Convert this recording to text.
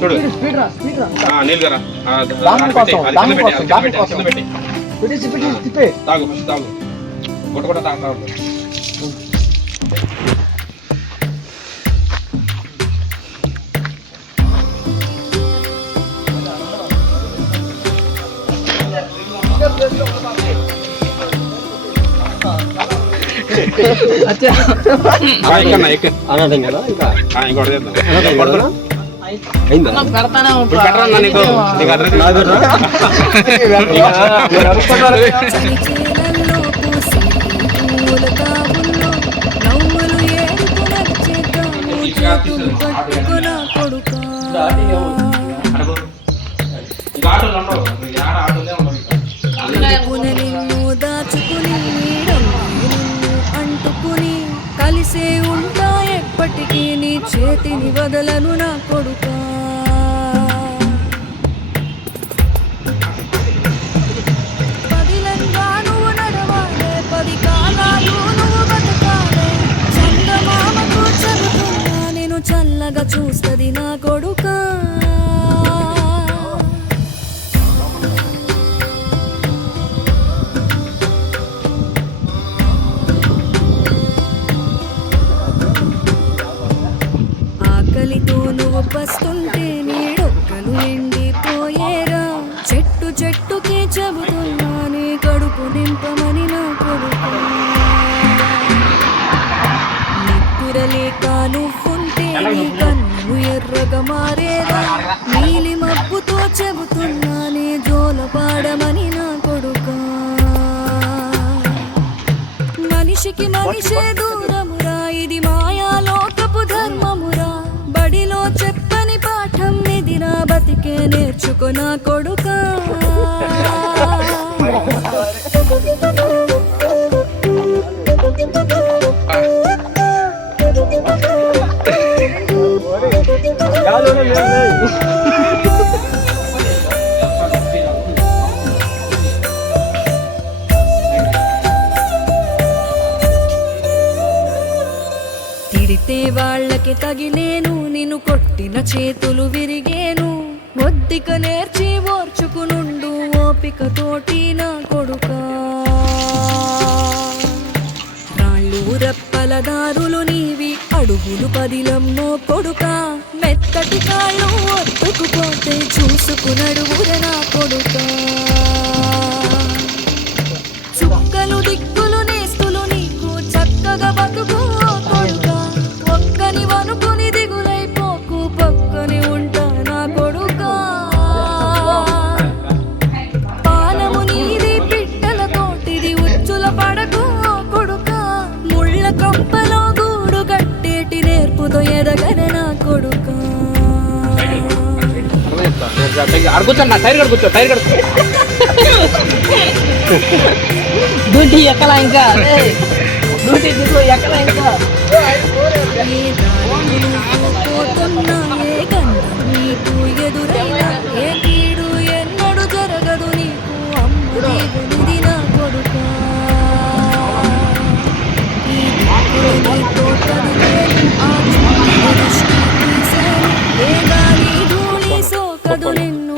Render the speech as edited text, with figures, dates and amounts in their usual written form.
చూడు నీళ్ళరా తాగు తాగు గుట్ట కూడా తాగు అంటుకుని కలిసే ఉంటా ఎప్పటికీ నీ చేతిని వదలను నా కొడుకా పదిలంగా నువ్వు నడవాలే 10 కాలాలు నువ్వు బతకాలే చందమామకు చెబుతున్నా నేను చల్లగా చూస్తది నా కొడుకా ఆకలితో నువ్వు పస్తుంటే నీడొక్కలు ఎండిపోయేరా చెట్టు చెట్టుకే చెబుతున్నా నీ కడుపు నింపమని నా కొడుకు నిద్దురలేక నువ్వుంటే నీ కన్ను ఎర్రగా మారేరా నీలి మబ్బుతో చెబుతున్నా నీ జోల పాడమని నా కొడుకా మనిషికి మనిషే దూరమురా ఇది మాయాలోకపు ధర్మమురా బడిలో చెప్పని పాఠం ఇది నా బతికే నేర్చుకో నా కొడుకా తిడితే వాళ్ళకి తగిలేను నిన్ను కొట్టిన చేతులు విరిగేను ఒద్దిక నేర్చి ఓర్చుకునుండు ఓపికతోటి నా కొడుకా రాళ్ళు రెప్పల దారులు నీవి అడుగులు పదిలమ్మో కొడుకా మెత్తటి కాళ్ళు ఒత్తుకుపోతే చూసుకునడువుర నా కొడుకా చుక్కలు దిక్కులు నేస్తులు నీకు చక్కగా బతుకు కొడుకా ఒక్కని వనుకుని దిగులైపోకు పక్కని ఉంటా నా కొడుకా పాలము నీది పిట్టల తోటిది ఉచ్చుల పడకు కొడుకా ముళ్ళ కంపలో గూడు కట్టేటి నేర్పుతో ఎదగర నా కొడుకా డ్యూటీ ఎక్కలా ఇంకా డ్యూటీ ఎక్కలా ఇంకా పోతున్నా ఏ గండం నీకు ఎదురైనా ఏ కీడు ఎన్నడు జరగదు నీకు అమ్మ దేవునిది నా కొడుకా ఈ దిక్కులతో కదిలేను ఆ దృష్టి తీసేను ఏ గాలి ధూళి సోకదు నిన్ను